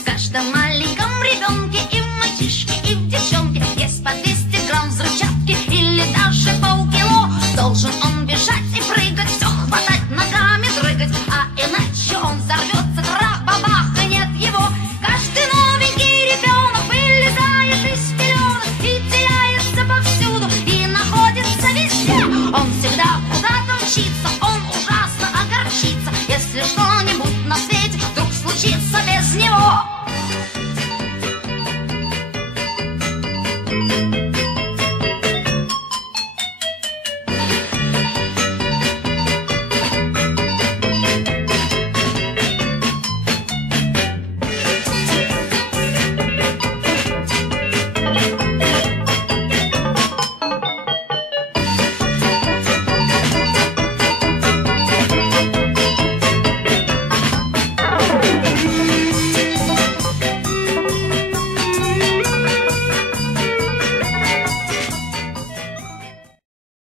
В каждом маленьком ребенке и в мальчишке, и в девчонке есть по 200 грамм взрывчатки или даже полкило. Должен он